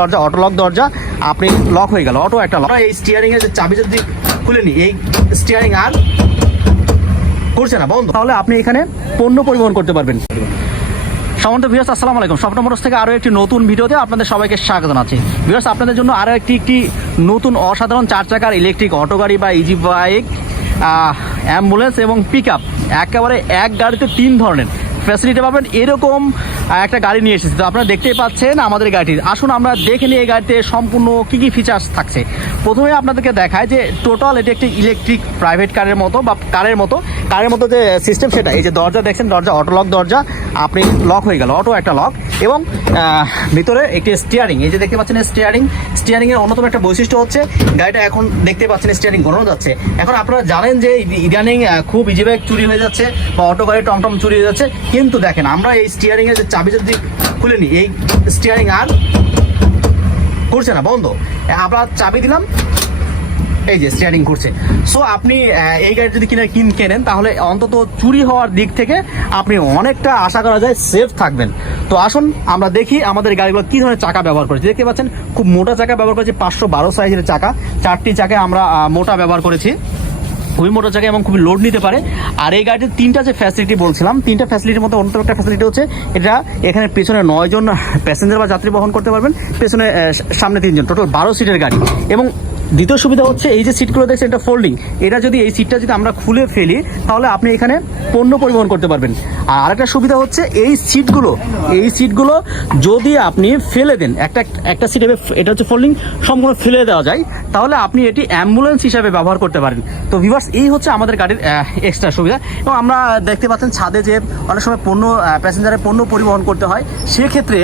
দরজা auto lock দরজা, আপনি লক হয়ে গেল। অটো একটা লক এই স্টিয়ারিং এর চাবি যদি খুলেনি এই স্টিয়ারিং আর করছে না, বন্ধ। তাহলে আপনি এখানে পণ্য পরিবহন করতে পারবেন। সমন্ত ভিউয়ার্স আসসালামু আলাইকুম। স্বপ্ন মোটরস থেকে আরও একটি নতুন ভিডিওতে আপনাদের সবাইকে স্বাগত জানাচ্ছি। ভিউয়ার্স আপনাদের জন্য আরও একটি একটি নতুন অসাধারণ চার চাকার ইলেকট্রিক অটো গাড়ি বা ইজি বাইক অ্যাম্বুলেন্স এবং পিক আপ একেবারে এক গাড়িতে তিন ধরনের। ফ্যাসিলিটি পাবেন। এরকম একটা গাড়ি নিয়ে এসেছি। তো আপনারা দেখতেই পাচ্ছেন আমাদের গাড়িটির আসুন আমরা দেখে নিই এই গাড়িতে সম্পূর্ণ কী কী ফিচার্স থাকছে। প্রথমে আপনাদেরকে দেখায় যে টোটাল এটি একটি ইলেকট্রিক প্রাইভেট কারের মতো বা কারের মতো। কারের মতো যে সিস্টেম সেটা, এই যে দরজা দেখছেন, দরজা অটো লক দরজা, আপনি লক হয়ে গেল অটো একটা লক এবং ভিতরে একটি স্টিয়ারিং এই যে দেখতে পাচ্ছেন স্টিয়ারিং স্টিয়ারিংয়ের অন্যতম একটা বৈশিষ্ট্য হচ্ছে, গাড়িটা এখন দেখতে পাচ্ছেন স্টিয়ারিং ঘোরানো যাচ্ছে। এখন আপনারা জানেন যে ইদানিং খুব ইজি বাইক চুরি হয়ে যাচ্ছে বা অটো গাড়ি টমটম চুরি হয়ে যাচ্ছে। কিন্তু দেখেন, আমরা এই স্টিয়ারিং এর যে চাবি যদি খুলিনি এই স্টিয়ারিং আর করছে না, বন্ধ। আমরা চাবি দিলাম, এই যে স্টিয়ারিং করছে। সো আপনি এই গাড়ি যদি কিনে কিন কেনেন, তাহলে অন্তত চুরি হওয়ার দিক থেকে আপনি অনেকটা আশা করা যায় সেফ থাকবেন। তো আসুন, আমরা দেখি আমাদের গাড়িগুলো কি ধরনের চাকা ব্যবহার করেছি। দেখতে পাচ্ছেন, খুব মোটা চাকা ব্যবহার করেছি, পাঁচশো বারো সাইজের চাকা। চারটি চাকায় আমরা মোটা ব্যবহার করেছি। খুবই মোটর জায়গায় এবং খুবই লোড নিতে পারে। আর এই গাড়িটির তিনটা যে ফ্যাসিলিটি বলছিলাম, তিনটা ফ্যাসিলিটির মধ্যে অন্যতম একটা ফ্যাসিলিটি হচ্ছে, এটা এখানে পেছনে নয়জন প্যাসেঞ্জার বা যাত্রী বহন করতে পারবেন, পেছনে সামনে তিনজন। টোটাল বারো সিটের গাড়ি। এবং দ্বিতীয় সুবিধা হচ্ছে এই যে সিটগুলো দেখছেন, এটা ফোল্ডিং এটা যদি এই সিটটা যদি আমরা খুলে ফেলি, তাহলে আপনি এখানে পণ্য পরিবহন করতে পারবেন। আর আরেকটা সুবিধা হচ্ছে এই সিটগুলো এই সিটগুলো যদি আপনি ফেলে দেন, একটা একটা সিট এটা হচ্ছে ফোল্ডিং সম্পূর্ণ ফেলে দেওয়া যায়, তাহলে আপনি এটি অ্যাম্বুলেন্স হিসাবে ব্যবহার করতে পারেন। তো ভিভার্স এই হচ্ছে আমাদের গাড়ির এক্সট্রা সুবিধা। এবং আমরা দেখতে পাচ্ছেন ছাদে যে অনেক সময় পণ্য প্যাসেঞ্জারের পণ্য পরিবহন করতে হয়, সেক্ষেত্রে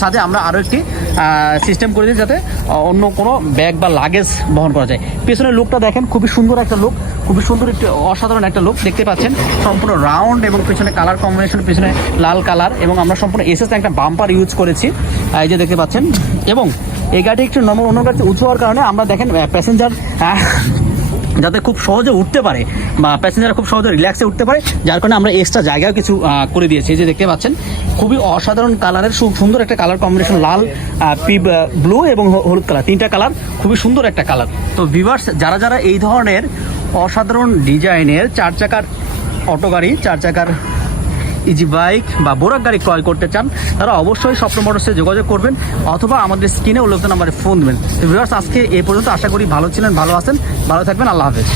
ছাদে আমরা আরও একটি সিস্টেম করে দিই যাতে অন্য কোনো ব্যাগ বা লাগেজ বহন করা যায়। পেছনের লুকটা দেখেন, খুবই সুন্দর একটা লুক খুবই সুন্দর একটি অসাধারণ একটা লুক দেখতে পাচ্ছেন। সম্পূর্ণ রাউন্ড এবং পেছনে কালার কম্বিনেশন পেছনে লাল কালার এবং আমরা সম্পূর্ণ এসএস একটা বাম্পার ইউজ করেছি। এই যে দেখতে পাচ্ছেন। এবং এই গাড়িটি একটু নম্বর অন্য গাড়িতে উঁচু হওয়ার কারণে আমরা দেখেন প্যাসেঞ্জার যাতে খুব সহজে উঠতে পারে বা প্যাসেঞ্জার খুব সহজে রিল্যাক্সে উঠতে পারে, যার কারণে আমরা এক্সট্রা জায়গাও কিছু করে দিয়েছি। যে দেখতে পাচ্ছেন, খুবই অসাধারণ কালারের, খুব সুন্দর একটা কালার কম্বিনেশন লাল পিপ ব্লু এবং হলুদ কালার। তিনটা কালার, খুবই সুন্দর একটা কালার। তো ভিভার্স যারা যারা এই ধরনের অসাধারণ ডিজাইনের চার চাকার অটো গাড়ি, চার চাকার ইজি বাইক বা বোরাক গাড়ি ক্রয় করতে চান, তারা অবশ্যই স্বপ্ন মোটরসে যোগাযোগ করবেন অথবা আমাদের স্ক্রিনে উল্লেখ নাম্বারে ফোন দেবেন। তো আজকে এ পর্যন্ত আশা করি ভালো ছিলেন, ভালো আছেন, ভালো থাকবেন, আল্লাহ হাফেজ।